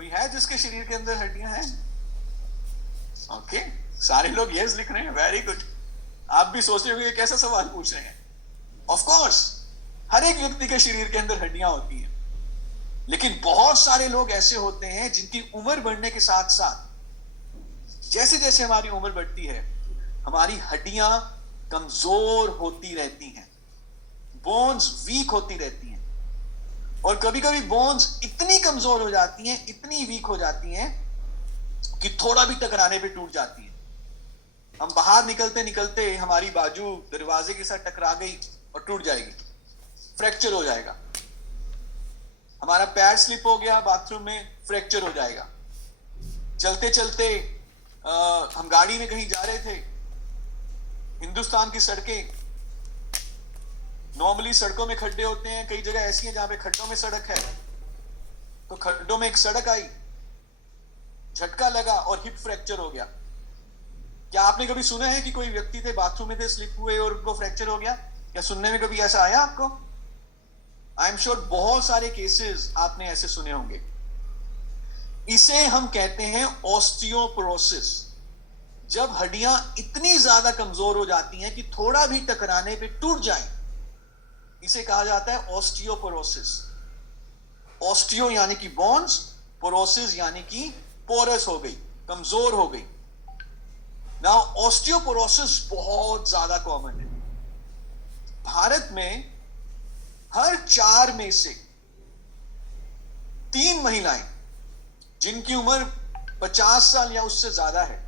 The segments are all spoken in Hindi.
कोई है जिसके शरीर के अंदर हड्डियां हैं? ओके, सारे लोग यस लिख रहे हैं, वेरी गुड। आप भी सोच रहे होंगे कैसा सवाल पूछ रहे हैं। ऑफ कोर्स हर एक व्यक्ति के शरीर के अंदर हड्डियां होती हैं, लेकिन बहुत सारे लोग ऐसे होते हैं जिनकी उम्र बढ़ने के साथ साथ, जैसे जैसे हमारी उम्र बढ़ती है, हमारी हड्डियां कमजोर होती रहती हैं, बोन्स वीक होती रहती हैं, और कभी कभी बोन्स इतनी कमजोर हो जाती हैं, इतनी वीक हो जाती हैं कि थोड़ा भी टकराने पे टूट जाती है। हम बाहर निकलते निकलते हमारी बाजू दरवाजे के साथ टकरा गई और टूट जाएगी, फ्रैक्चर हो जाएगा। हमारा पैर स्लिप हो गया बाथरूम में, फ्रैक्चर हो जाएगा। चलते चलते हम गाड़ी में कहीं जा रहे थे, हिंदुस्तान की सड़कें, नॉर्मली सड़कों में खड्डे होते हैं, कई जगह ऐसी हैं जहां पे खड्डों में सड़क है, तो खड्डों में एक सड़क आई, झटका लगा और हिप फ्रैक्चर हो गया। क्या आपने कभी सुना है कि कोई व्यक्ति थे, बाथरूम में थे, स्लिप हुए और उनको फ्रैक्चर हो गया? क्या सुनने में कभी ऐसा आया आपको? आई एम श्योर बहुत सारे केसेस आपने ऐसे सुने होंगे। इसे हम कहते हैं ऑस्टियोपोरोसिस। जब हड्डियां इतनी ज्यादा कमजोर हो जाती हैं कि थोड़ा भी टकराने पे टूट जाएं, इसे कहा जाता है ऑस्टियोपोरोसिस। ऑस्टियो यानी कि बोन्स, पोरोसिस यानी कि पोरस हो गई, कमजोर हो गई। नाउ ऑस्टियोपोरोसिस बहुत ज्यादा कॉमन है। भारत में हर 4 में से 3 महिलाएं जिनकी उम्र 50 साल या उससे ज्यादा है,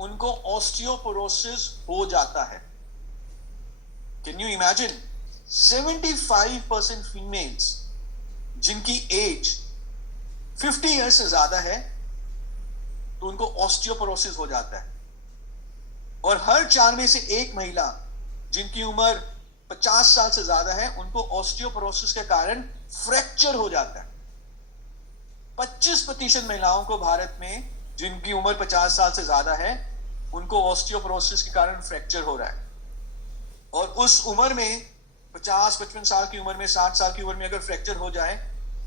उनको ऑस्टियोपोरोसिस हो जाता है। Can you imagine? 75% फीमेल्स जिनकी एज 50 ईयर से ज्यादा है, तो उनको ऑस्टियोपोरोसिस हो जाता है। और हर 4 में से 1 महिला जिनकी उम्र 50 साल से ज्यादा है, उनको ऑस्टियोपोरोसिस के कारण फ्रैक्चर हो जाता है। 25% महिलाओं को भारत में जिनकी उम्र 50 साल से ज्यादा है, उनको ऑस्टियोपोरोसिस के कारण फ्रैक्चर हो रहा है। और उस उम्र में 50-55 साल की उम्र में, 60 साल की उम्र में अगर फ्रैक्चर हो जाए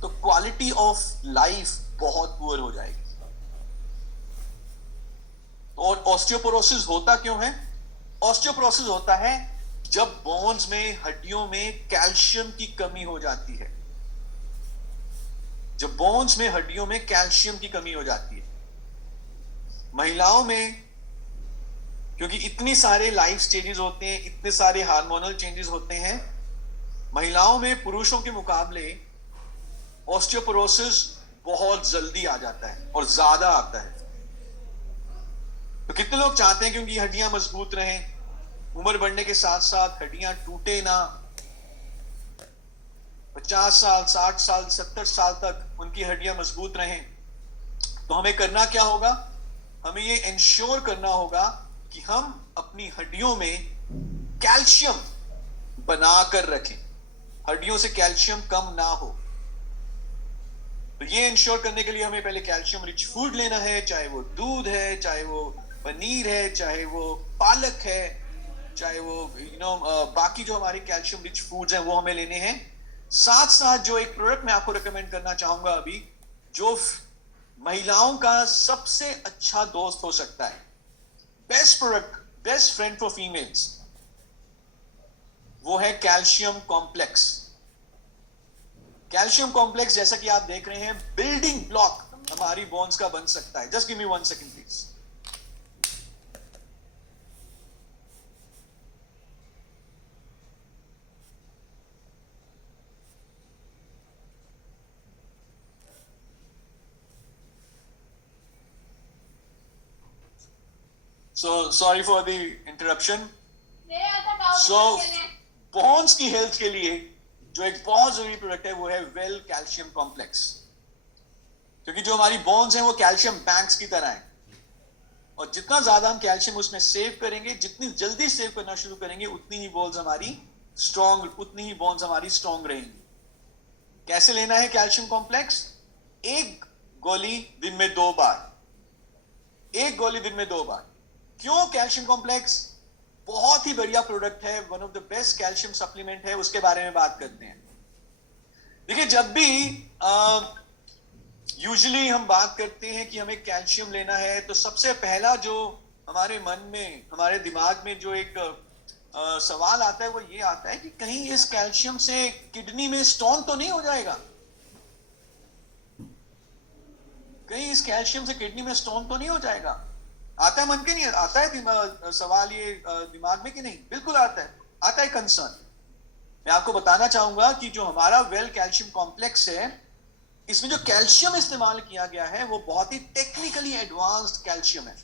तो क्वालिटी ऑफ लाइफ बहुत पुअर हो जाएगी। और ऑस्टियोपोरोसिस होता क्यों है? ऑस्टियोपोरोसिस होता है जब बोन्स में, हड्डियों में कैल्शियम की कमी हो जाती है। जब बोन्स में, हड्डियों में कैल्शियम की कमी हो जाती है। महिलाओं में क्योंकि इतनी सारे लाइफ स्टेजेस होते हैं, इतने सारे हार्मोनल चेंजेस होते हैं, महिलाओं में पुरुषों के मुकाबले ऑस्टियोपोरोसिस बहुत जल्दी आ जाता है और ज्यादा आता है। तो कितने लोग चाहते हैं क्योंकि हड्डियां मजबूत रहें, उम्र बढ़ने के साथ साथ हड्डियां टूटे ना, 50 साल, 60 साल, 70 साल तक उनकी हड्डियां मजबूत रहें। तो हमें करना क्या होगा? हमें ये इंश्योर करना होगा कि हम अपनी हड्डियों में कैल्शियम बनाकर रखें, हड्डियों से कैल्शियम कम ना हो। तो ये इंश्योर करने के लिए हमें पहले कैल्शियम रिच फूड लेना है, चाहे वो दूध है, चाहे वो पनीर है, चाहे वो पालक है, चाहे वो बाकी जो हमारे कैल्शियम रिच फूड्स हैं वो हमें लेने हैं। साथ साथ जो एक प्रोडक्ट मैं आपको रिकमेंड करना चाहूंगा अभी, जो महिलाओं का सबसे अच्छा दोस्त हो सकता है, best product, best friend for females, वो है कैल्शियम कॉम्प्लेक्स। कैल्शियम कॉम्प्लेक्स, जैसा कि आप देख रहे हैं, बिल्डिंग ब्लॉक हमारी बोन्स का बन सकता है। Just give me 1 second please. So sorry for the interruption. So bones की हेल्थ के लिए जो एक बहुत जरूरी प्रोडक्ट है वो है वेल कैल्शियम कॉम्प्लेक्स। क्योंकि जो हमारी बोन्स हैं वो कैल्शियम बैंक्स की तरह हैं, और जितना ज्यादा हम कैल्शियम उसमें सेव करेंगे, जितनी जल्दी सेव करना शुरू करेंगे, उतनी ही बोन्स हमारी स्ट्रॉन्ग रहेंगी। कैसे लेना है कैल्शियम कॉम्प्लेक्स? 1 गोली दिन में 2 बार। 1 गोली दिन में 2 बार। क्यों? कैल्शियम कॉम्प्लेक्स बहुत ही बढ़िया प्रोडक्ट है, one of the best calcium supplement है, उसके बारे में बात करते हैं। देखिए, जब भी यूजुअली हम बात करते हैं कि हमें कैल्शियम लेना है, तो सबसे पहला जो हमारे मन में, हमारे दिमाग में जो एक सवाल आता है वो ये आता है कि कहीं इस कैल्शियम से किडनी में स्टोन तो नहीं हो जाएगा, कहीं इस कैल्शियम से किडनी में स्टोन तो नहीं हो जाएगा। आता है मन के, नहीं आता है सवाल ये दिमाग में कि नहीं? बिल्कुल आता है कंसर्न। मैं आपको बताना चाहूंगा कि जो हमारा वेल कैल्शियम कॉम्प्लेक्स है, इसमें जो कैल्शियम इस्तेमाल किया गया है वो बहुत ही टेक्निकली एडवांस्ड कैल्शियम है।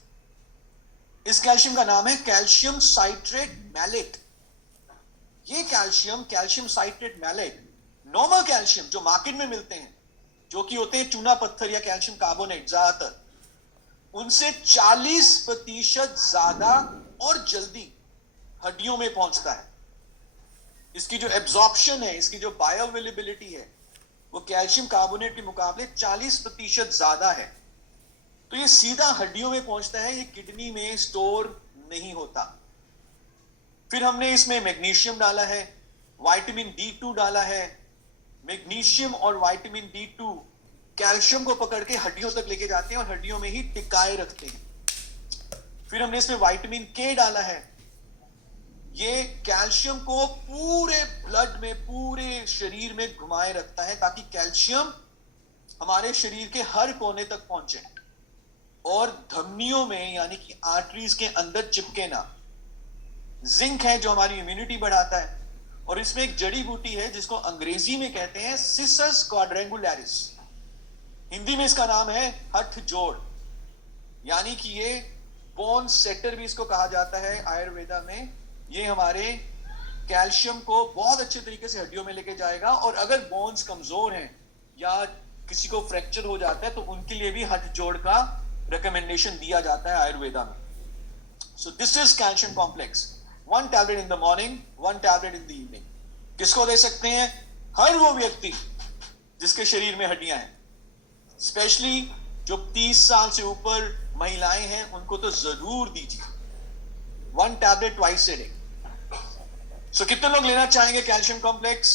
इस कैल्शियम का नाम है कैल्शियम साइट्रेट मैलेट। ये calcium citrate malate normal calcium जो मार्केट में मिलते हैं, जो कि होते हैं चूना पत्थर या कैल्शियम कार्बोनेट, ज्यादातर उनसे 40% ज्यादा और जल्दी हड्डियों में पहुंचता है। इसकी जो एब्जॉर्प्शन है, इसकी जो बायोअवेलेबिलिटी है, वो कैल्शियम कार्बोनेट के मुकाबले 40% ज्यादा है। तो ये सीधा हड्डियों में पहुंचता है, ये किडनी में स्टोर नहीं होता। फिर हमने इसमें मैग्नीशियम डाला है, विटामिन D2 डाला है। मैग्नीशियम और विटामिन D2 कैल्शियम को पकड़ के हड्डियों तक लेके जाते हैं और हड्डियों में ही टिकाए रखते हैं। फिर हमने इसमें विटामिन K डाला है। ये कैल्शियम को पूरे ब्लड में, पूरे शरीर में घुमाए रखता है ताकि कैल्शियम हमारे शरीर के हर कोने तक पहुंचे और धमनियों में यानी कि आर्टरीज के अंदर चिपके ना। जिंक है जो हमारी इम्यूनिटी बढ़ाता है, और इसमें एक जड़ी बूटी है जिसको अंग्रेजी में कहते हैं सिसस क्वाड्रेंगुलरिस। हिंदी में इसका नाम है हठ जोड़, यानी कि ये बोन सेटर भी इसको कहा जाता है आयुर्वेदा में। ये हमारे कैल्शियम को बहुत अच्छे तरीके से हड्डियों में लेके जाएगा, और अगर बोन्स कमजोर हैं या किसी को फ्रैक्चर हो जाता है तो उनके लिए भी हठ जोड़ का रिकमेंडेशन दिया जाता है आयुर्वेदा में। So this is calcium complex, 1 tablet in the morning, 1 tablet in the evening. किसको दे सकते हैं? हर वो व्यक्ति जिसके शरीर में हड्डियां हैं, स्पेशली जो 30 साल से ऊपर महिलाएं हैं, उनको तो जरूर दीजिए 1 टैबलेट ट्वाइस ए डे। सो कितने लोग लेना चाहेंगे कैल्शियम कॉम्प्लेक्स?